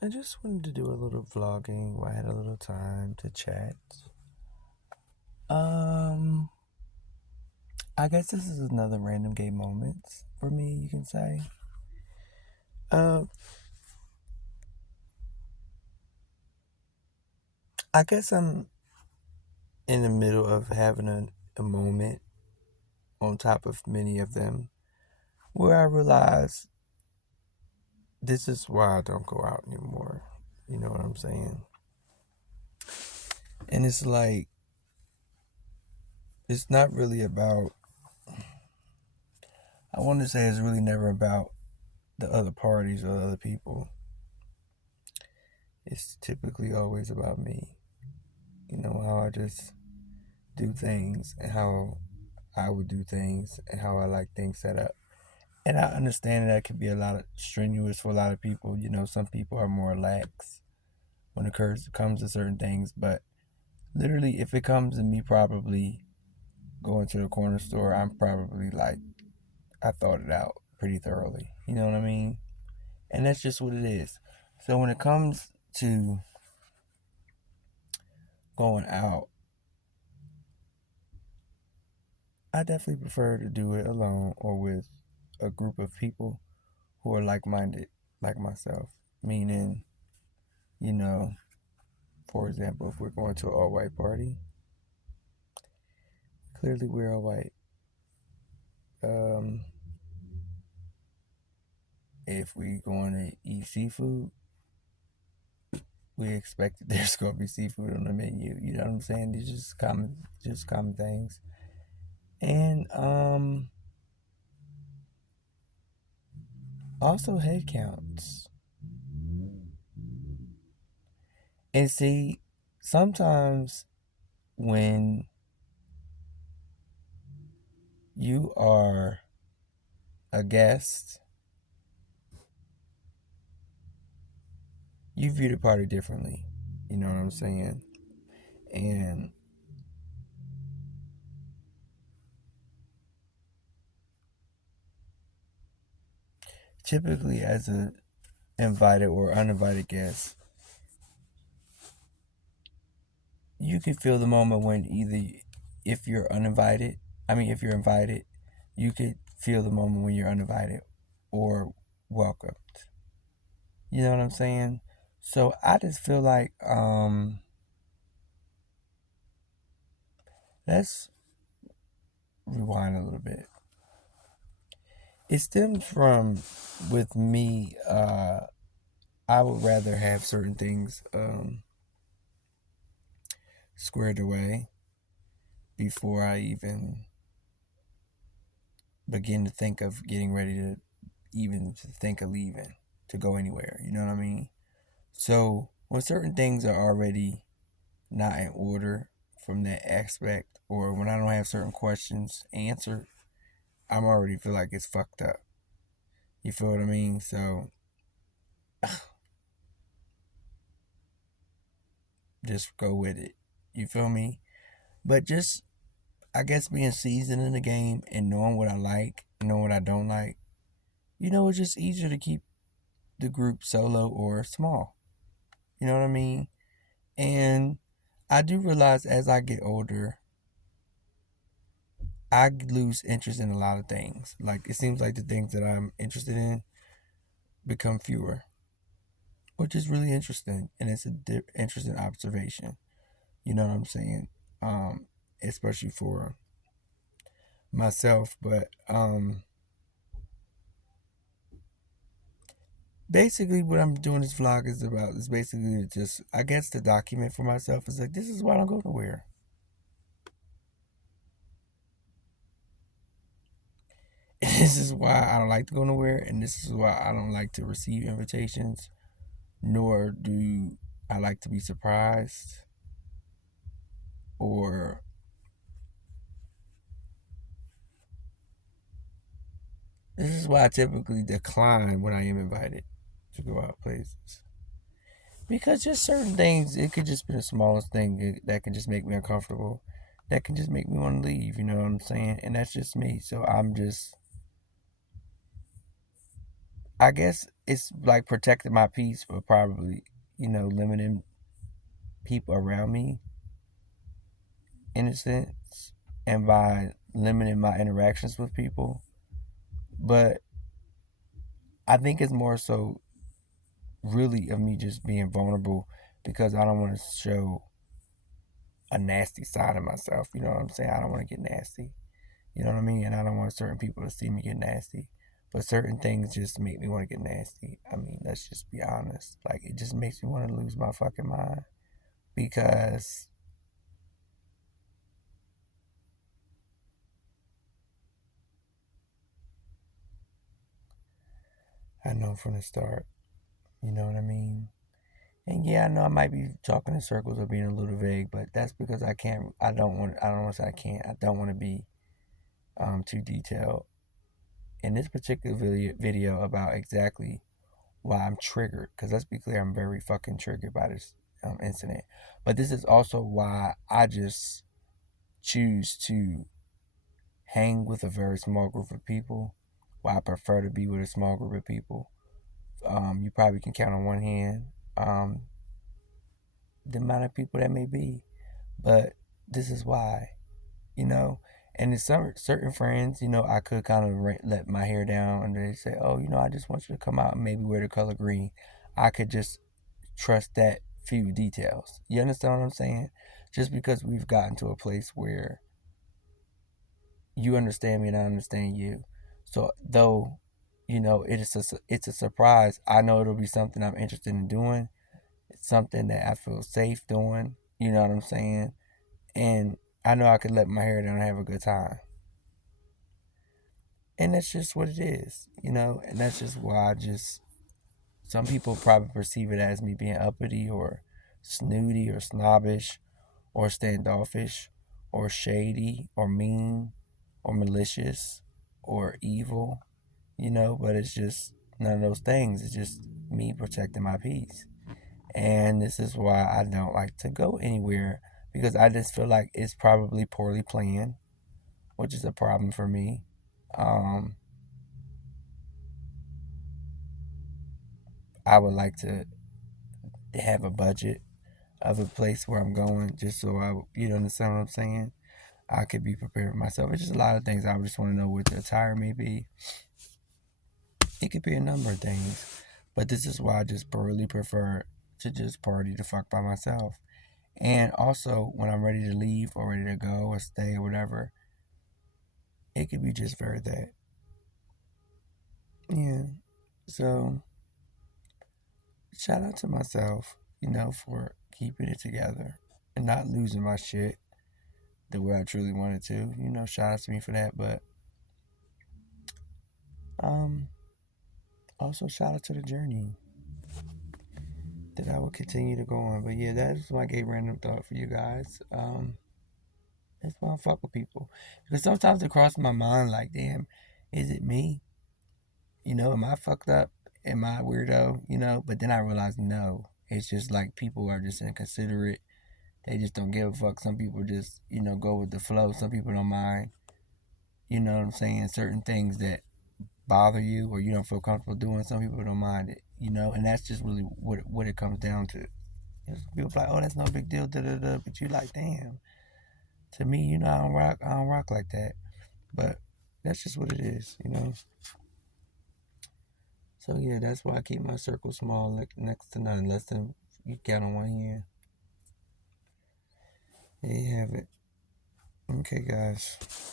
I just wanted to do a little vlogging where I had a little time to chat. Um, I guess this is another random gay moments for me, you can say. Uh, I guess I'm in the middle of having a moment on top of many of them where I realize this is why I don't go out anymore. You know what I'm saying? And it's like, it's not really about, I want to say it's really never about the other parties or the other people. It's typically always about me. You know, how I just do things and how I would do things and how I like things set up. And I understand that could be a lot of strenuous for a lot of people. You know, some people are more lax when comes to certain things. But literally, if it comes to me probably going to the corner store, I'm probably like, I thought it out pretty thoroughly. You know what I mean? And that's just what it is. So when it comes to going out, I definitely prefer to do it alone or with a group of people who are like minded, like myself. Meaning, you know, for example, if we're going to an all white party, clearly we're all white. Um, if we going to eat seafood, we expect that there's going to be seafood on the menu. You know what I'm saying? These just common things. And also head counts. And see, sometimes when you are a guest, you view the party differently. You know what I'm saying? And typically, as a invited or uninvited guest, you can feel the moment when either if you're uninvited, if you're invited, you could feel the moment when you're uninvited or welcomed. You know what I'm saying? So I just feel like let's rewind a little bit. It stems from with me. I would rather have certain things squared away before I even begin to think of getting ready to even to think of leaving to go anywhere. You know what I mean? So when certain things are already not in order from that aspect, or when I don't have certain questions answered, I'm already feel like it's fucked up. You feel what I mean? So just go with it. You feel me? But just I guess being seasoned in the game and knowing what I like, knowing what I don't like, it's just easier to keep the group solo or small. You know what I mean? And I do realize as I get older, I lose interest in a lot of things. Like it seems like the things that I'm interested in become fewer, which is really interesting, and it's a interesting observation. You know what I'm saying? Um, Especially for myself. But basically, what I'm doing this vlog is about is basically just I guess the document for myself is like this is why I don't go nowhere. This is why I don't like to go nowhere, and this is why I don't like to receive invitations, nor do I like to be surprised, or this is why I typically decline when I am invited to go out places. Because just certain things, it could just be the smallest thing that can just make me uncomfortable, that can just make me want to leave, you know what I'm saying? And that's just me. So I'm just I guess it's like protecting my peace, but probably, limiting people around me in a sense, and by limiting my interactions with people. But I think it's more so really of me just being vulnerable because I don't want to show a nasty side of myself. You know what I'm saying? I don't want to get nasty. You know what I mean? And I don't want certain people to see me get nasty. But certain things just make me want to get nasty. I mean, let's just be honest. Like, it just makes me want to lose my fucking mind. Because I know from the start. You know what I mean? And yeah, I know I might be talking in circles or being a little vague, but that's because I don't want to say I can't. I don't want to be too detailed. In this particular video about exactly why I'm triggered, because let's be clear, I'm very fucking triggered by this incident. But this is also why I just choose to hang with a very small group of people. Why I prefer to be with a small group of people. You probably can count on one hand um, the amount of people that may be, but this is why, you know. And there's some certain friends, I could kind of let my hair down, and they say, "Oh, I just want you to come out and maybe wear the color green." I could just trust that few details. You understand what I'm saying? Just because we've gotten to a place where you understand me and I understand you. So though, it's a surprise. I know it'll be something I'm interested in doing. It's something that I feel safe doing. You know what I'm saying? And I know I could let my hair down and have a good time. And that's just what it is. And that's just why some people probably perceive it as me being uppity or snooty or snobbish or standoffish or shady or mean or malicious or evil, but it's just none of those things. It's just me protecting my peace. And this is why I don't like to go anywhere because I just feel like it's probably poorly planned, which is a problem for me. Um, I would like to have a budget of a place where I'm going just so you understand what I'm saying? I could be prepared for myself. It's just a lot of things I would just want to know what the attire may be. It could be a number of things. But this is why I just really prefer to just party the fuck by myself. And also, when I'm ready to leave or ready to go or stay or whatever, it could be just very that. Yeah. So, shout out to myself, for keeping it together and not losing my shit the way I truly wanted to. Shout out to me for that. But, um, also shout out to the journey that I will continue to go on. But yeah, that's my gay random thought for you guys. That's why I fuck with people. Because sometimes it crosses my mind like, damn, is it me? Am I fucked up? Am I a weirdo? But then I realize no. It's just like people are just inconsiderate. They just don't give a fuck. Some people just, go with the flow. Some people don't mind. You know what I'm saying? Certain things that bother you or you don't feel comfortable doing, some people don't mind it. And that's just really what it comes down to. People like, oh, that's no big deal, da da da. But you like, damn. To me, I don't rock like that. But that's just what it is. So yeah, that's why I keep my circle small, like next to none, less than you count on one hand. There you have it. Okay, guys.